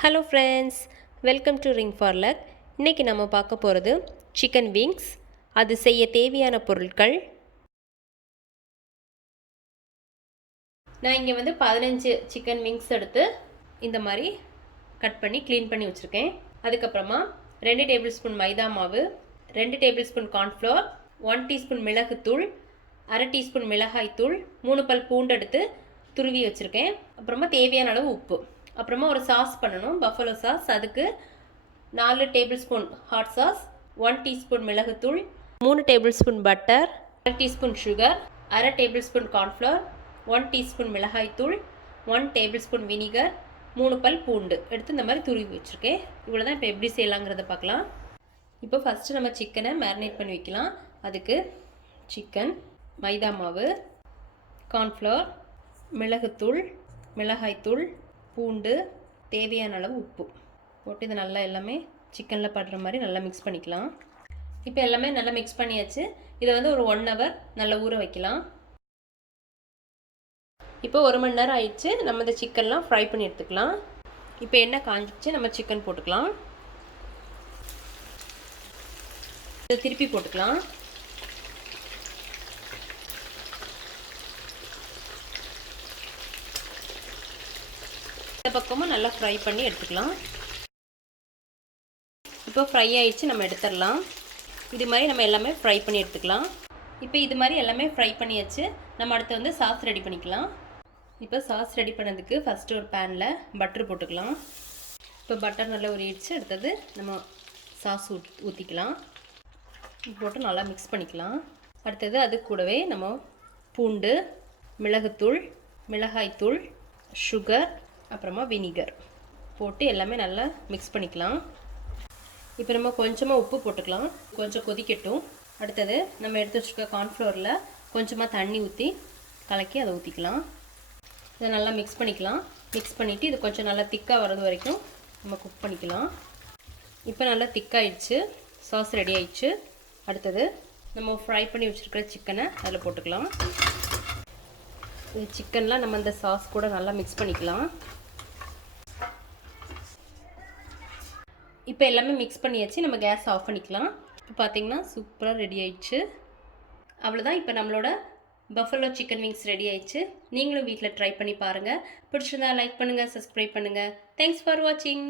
Hello friends, welcome to ring for luck. இன்றைக்கி நம்ம பார்க்க போகிறது சிக்கன் விங்ஸ். அது செய்ய தேவையான பொருட்கள். நான் இங்கே 15 சிக்கன் விங்ஸ் எடுத்து இந்த மாதிரி கட் பண்ணி க்ளீன் பண்ணி வச்சுருக்கேன். அதுக்கப்புறமா 2 டேபிள் ஸ்பூன் மைதா மாவு, 2 டேபிள் ஸ்பூன் கார்ன்ஃப்ளவர், 1 டீஸ்பூன் மிளகுத்தூள், 1/2 டீஸ்பூன் மிளகாய்த்தூள், 3 பல் பூண்டு எடுத்து துருவி வச்சுருக்கேன். அப்புறமா தேவையான அளவு உப்பு. அப்புறமா ஒரு சாஸ் பண்ணணும், பஃபலோ சாஸ். அதுக்கு 4 table spoon hot sauce, 1 teaspoon மிளகுத்தூள், 3 table spoon butter, 1 teaspoon sugar, 1/2 table spoon cornflour, 1 teaspoon மிளகாய்த்தூள், 1 டேபிள் ஸ்பூன் வினிகர், 3 பல் பூண்டு எடுத்து இந்த மாதிரி துருவி வச்சுருக்கேன். இவ்வளோ தான். இப்போ எப்படி செய்யலாங்கிறத பார்க்கலாம். இப்போ ஃபஸ்ட்டு நம்ம சிக்கனை மேரினேட் பண்ணி வைக்கலாம். அதுக்கு சிக்கன், மைதா மாவு, கார்ன்ஃப்ளவர், மிளகுத்தூள், மிளகாய்த்தூள், பூண்டு, தேவையான அளவு உப்பு போட்டு இதை நல்லா எல்லாமே சிக்கனில் படுற மாதிரி நல்லா மிக்ஸ் பண்ணிக்கலாம். இப்போ எல்லாமே நல்லா மிக்ஸ் பண்ணியாச்சு. இதை ஒரு 1 ஹவர் நல்லா ஊற வைக்கலாம். இப்போ 1 மணி நேரம் ஆயிடுச்சு. நம்ம இந்த சிக்கன்லாம் ஃப்ரை பண்ணி எடுத்துக்கலாம். இப்போ எண்ணெய் காஞ்சிச்சு, நம்ம சிக்கன் போட்டுக்கலாம். இதை திருப்பி போட்டுக்கலாம். இந்த பக்கமும் நல்லா ஃப்ரை பண்ணி எடுத்துக்கலாம். இப்போ ஃப்ரை ஆயிடுச்சு, நம்ம எடுத்துடலாம். இது மாதிரி நம்ம எல்லாமே ஃப்ரை பண்ணி எடுத்துக்கலாம். இப்போ இது மாதிரி எல்லாமே ஃப்ரை பண்ணியாச்சு. நம்ம அடுத்து சாஸ் ரெடி பண்ணிக்கலாம். இப்போ சாஸ் ரெடி பண்ணதுக்கு ஃபஸ்ட்டு ஒரு பேனில் பட்டர் போட்டுக்கலாம். இப்போ பட்டர் நல்லா உரியிடுச்சு. அடுத்தது நம்ம சாஸ் ஊற்றிக்கலாம். போட்டு நல்லா மிக்ஸ் பண்ணிக்கலாம். அடுத்தது அது கூடவே நம்ம பூண்டு, மிளகுத்தூள், மிளகாய்த்தூள், சுகர், அப்புறமா வினிகர் போட்டு எல்லாமே நல்லா மிக்ஸ் பண்ணிக்கலாம். இப்போ நம்ம கொஞ்சமாக உப்பு போட்டுக்கலாம். கொஞ்சம் கொதிக்கட்டும். அடுத்தது நம்ம எடுத்து வச்சுருக்க கார்ன்ஃப்ளவரில் கொஞ்சமாக தண்ணி ஊற்றி கலக்கி அதை ஊற்றிக்கலாம். இதை நல்லா மிக்ஸ் பண்ணிக்கலாம். மிக்ஸ் பண்ணிவிட்டு இது கொஞ்சம் நல்லா திக்காக வர்றது வரைக்கும் நம்ம குக் பண்ணிக்கலாம். இப்போ நல்லா திக்காயிடுச்சு, சாஸ் ரெடி ஆயிடுச்சு. அடுத்தது நம்ம ஃப்ரை பண்ணி வச்சுருக்கிற சிக்கனை அதில் போட்டுக்கலாம். இது சிக்கன்லாம் நம்ம அந்த சாஸ் கூட நல்லா மிக்ஸ் பண்ணிக்கலாம். இப்போ எல்லாமே மிக்ஸ் பண்ணியாச்சு. நம்ம கேஸ் ஆஃப் பண்ணிக்கலாம். இப்போ பார்த்தீங்கன்னா சூப்பராக ரெடி ஆயிடுச்சு. அவ்வளோதான். இப்போ நம்மளோட பஃபலோ சிக்கன் விங்ஸ் ரெடி ஆயிடுச்சு. நீங்களும் வீட்டில் ட்ரை பண்ணி பாருங்கள். பிடிச்சிருந்தா லைக் பண்ணுங்கள், சப்ஸ்கிரைப் பண்ணுங்கள். தேங்க்ஸ் ஃபார் வாட்சிங்.